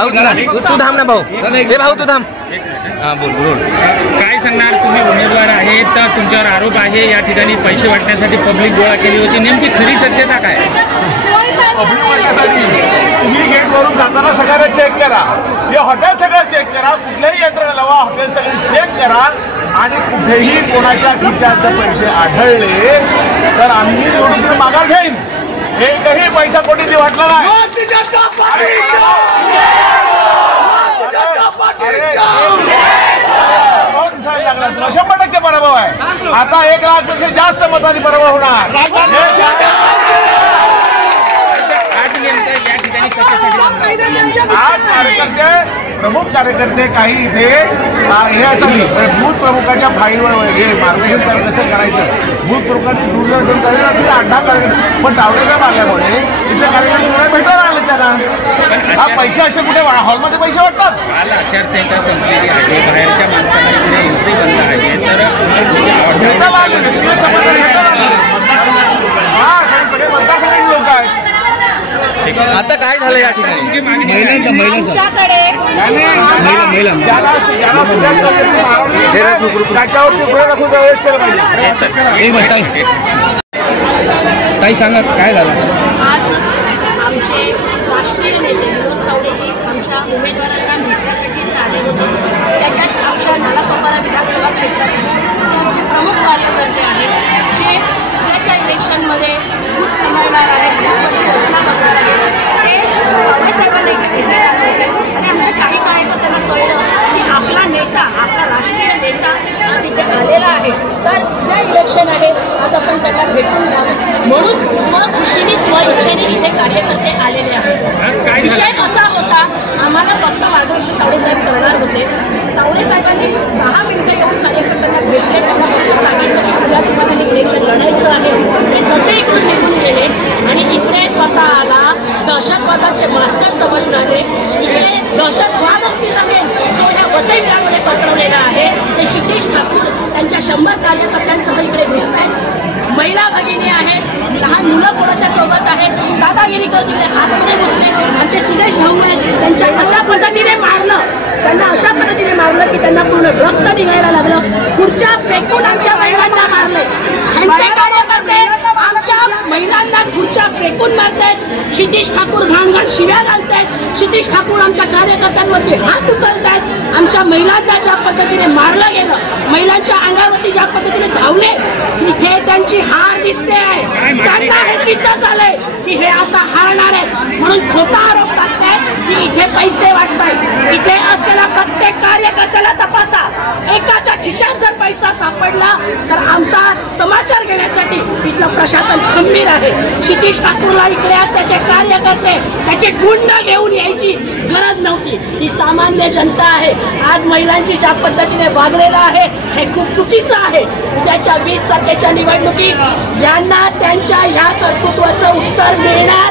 तू थांब ना भाऊ, हे भाऊ तू थांब. हां बोल बोल. काय सांगणार, तुम्ही उमेदवार आहेत तर तुमच्यावर आरोप आहे या ठिकाणी पैसे वाटण्यासाठी पब्लिक गोळा केली होती, नेमकी खरी सत्यता काय? तुम्ही गेटवरून जाताना सगळ्यांना चेक करा, हे हॉटेल सगळं चेक करा, कुठल्याही यंत्रणा लावा, हॉटेल सगळे चेक करा आणि कुठेही कोणाच्या खिशात जर पैसे आढळले तर आम्ही निवडणुकीत माघार घेईन. एकही पैसा कोणी वाटला नाही. 100% पराभव आहे. आता 1 लाखपेक्षा जास्त मतांनी पराभव होणार. आज कार्यकर्ते, प्रमुख कार्यकर्ते काही इथे हे असं बूथ प्रमुखाच्या फाईलवर मार्गदर्शन करायचं, कसं करायचं, बूथ प्रमुखांनी दूरदर्शन करायचं असेल अड्डा करायचं, पण तावडेसाहेब आल्यामुळे इथे कार्यकर्ते भेटायला आले त्यांना. हा पैसे असे कुठे हॉलमध्ये पैसे वाटतात. आचारसंहिता संपलेली आहे, बाहेरच्या माणसाला इकडे एंट्री बंद आहे, तर भेटायला आले, हा सगळे मतदारसंघाचे लोक आहेत. आता काय झालं या ठिकाणी? काही सांगा काय झालं? आज आमचे राष्ट्रीय नेते विनोद तावडेजी आमच्या उमेदवारांना भेटण्यासाठी इथे आले होते. त्याच्यात आमच्या नालासोपारा विधानसभा क्षेत्रातील आमचे प्रमुख कार्यकर्ते आहेत, जे उद्याच्या इलेक्शनमध्ये बूथ सांभाळणार आहेत, बूथची रचना करणार आहेत. ते तावडेसाहेबांना इथे भेटायला आले होते आणि आमच्या काही कार्यकर्त्यांना कळलं की आपला नेता, आपला राष्ट्रीय नेता आज इथे आलेला आहे, तर उद्या इलेक्शन आहे, आज आपण त्यांना भेटून द्यावं म्हणून स्वखुशीने स्वइच्छेने इथे कार्यकर्ते आलेले आहेत. विषय असा होता, आम्हाला फक्त मार्गदर्शन तावडेसाहेब करणार होते. तावडेसाहेबांनी 10 मिनिटं येऊन कार्यकर्त्यांना भेटले, त्यांना फक्त सांगितलं की उद्या तुम्हाला हे इलेक्शन लढायचं आहे. ते जसे इकडून निघून गेले आणि इकडे स्वतःला दहशतवादाचे मास्टर समजणारे, इकडे दहशतवादच मी सांगेन जो ह्या वसई विरामध्ये पसरवलेला आहे, ते क्षितिज ठाकूर त्यांच्या 100 कार्यकर्त्यांसह इकडे दिसत आहेत. महिला भगिनी आहेत, लहान मुलं कोणाच्या सोबत आहेत, दादागिरी करतील, आतमध्ये घुसले. आमचे सुदेश भाऊ आहेत, त्यांच्या अशा पद्धतीने मारलं, त्यांना अशा पद्धतीने मारलं की त्यांना पूर्ण रक्त निघायला लागलं. खुर्च्या फेकून आमच्या महिलांना मारले. आमचे कार्यकर्ते आमच्या महिलांना खुर्च्या फेकून मारतायत. क्षितिज ठाकूर घाणघाण शिव्या घालतायत. क्षितिज ठाकूर आमच्या कार्यकर्त्यांवरती हात उचलतायत. आमच्या महिलांना ज्या पद्धतीने मारलं गेलं, महिलांच्या अंगावरती ज्या पद्धतीने धावले, इथे त्यांची हार दिसते आहे. त्यांना हे सिद्ध झालंय की हे आता हारणार आहेत, म्हणून खोटा आरोप टाकतायत की इथे पैसे वाटतायत. इथे असलेला प्रत्येक कार्यकर्त्याला तपासा. एकाच्या खिशात जर पैसा सापडला तर आमचा समाचार घेण्यासाठी इथलं प्रशासन खंबीर आहे. क्षितिज ठाकूरला इकडे त्याचे कार्यकर्ते, त्याचे गुंड घेऊन यायची गरज नव्हती. ही सामान्य जनता आहे. आज महिलांची ज्या पद्धतीने वागलेलं आहे हे खूप चुकीचं आहे. उद्याच्या 20 तारखेच्या निवडणुकीत यांना त्यांच्या ह्या कर्तृत्वाचं उत्तर मिळणार.